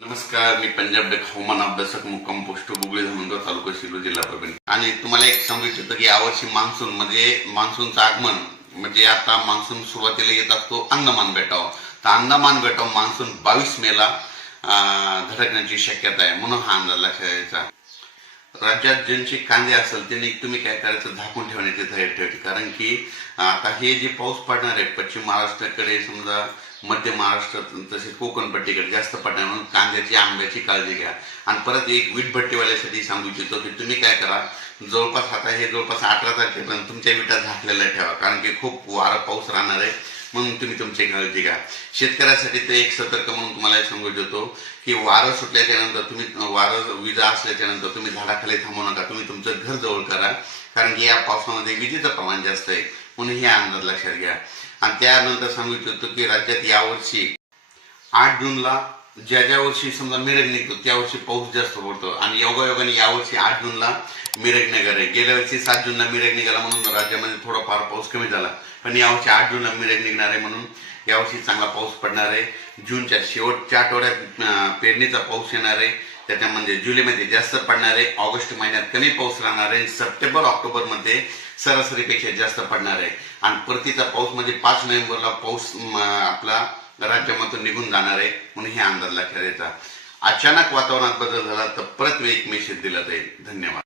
नमस्कार, मी पंजाब डेक हवामान अभ्यासक मुक्काम पोस्ट गुगळे धामणगाव तालुका शिरूर जिल्हा परभणी. आणि तुम्हाला एक सांगू इच्छितो की यावर्षी मान्सून म्हणजे मान्सूनचं आगमन म्हणजे आता मान्सून सुरुवातीला येत असतो अंदमान बेटावर. तर अंदमान बेटावर मान्सून 22 मेला धडकण्याची शक्यता आहे, म्हणून हा अंदाज लक्षात द्यायचा. राज्यात ज्यांचे कांदे असेल त्यांनी तुम्ही काय करायचं, झाकून ठेवण्याची तयारी ठेवायची. कारण की आता हे जे पाऊस पडणार आहे पश्चिम महाराष्ट्राकडे, समजा मध्य महाराष्ट्र तसेच कोकण पट्टीकडे जास्त पडणार, म्हणून कांद्याची आंब्याची काळजी घ्या. आणि परत एक वीटभट्टीवाल्यासाठी सांगू इच्छितो की तुम्ही काय करा, जवळपास आता हे जवळपास 18 तारखेपर्यंत तुमच्या विटा झाकलेल्या ठेवा. कारण की खूप वारा पाऊस राहणार आहे, म्हणून तुम्ही तुमची काळजी घ्या. शेतकऱ्यासाठी ते एक सतर्क म्हणून तुम्हाला सांगू इच्छितो की वारं सुटल्याच्या नंतर तुम्ही विजा असल्याच्या नंतर तुम्ही झाडाखाली थांबू नका, तुम्ही तुमचं घर जवळ करा. कारण की या पावसामध्ये विजेचं प्रमाण जास्त आहे, म्हणून हे अंदाज लक्षात घ्या. आणि त्यानंतर सांगू इच्छितो की राज्यात यावर्षी 8 जूनला ज्या वर्षी समजा मिरग निघतो त्या वर्षी पाऊस जास्त पडतो. आणि योगायोगाने यावर्षी 8 जूनला मिरग निघाला आहे. गेल्या वर्षी 7 जूनला मिरग निघाला म्हणून राज्यामध्ये थोडाफार पाऊस कमी झाला, पण यावर्षी 8 जूनला मिरग निघणार आहे, म्हणून यावर्षी चांगला पाऊस पडणार आहे. जूनच्या शेवटच्या आठवड्यात पेरणीचा पाऊस येणार आहे, त्याच्यामध्ये जुलैमध्ये जास्त पडणार आहे, ऑगस्ट महिन्यात कमी पाऊस राहणार आहे, सप्टेंबर ऑक्टोबरमध्ये सरासरीपेक्षा जास्त पडणार आहे. आणि परतीचा पाऊस म्हणजे 5 नोव्हेंबरला पाऊस आपला राज्यामधून निघून जाणार आहे, म्हणून हे अंदाज लक्षात द्यायचा. अचानक वातावरणात बदल झाला तर परत एक मेसेज दिला जाईल. धन्यवाद.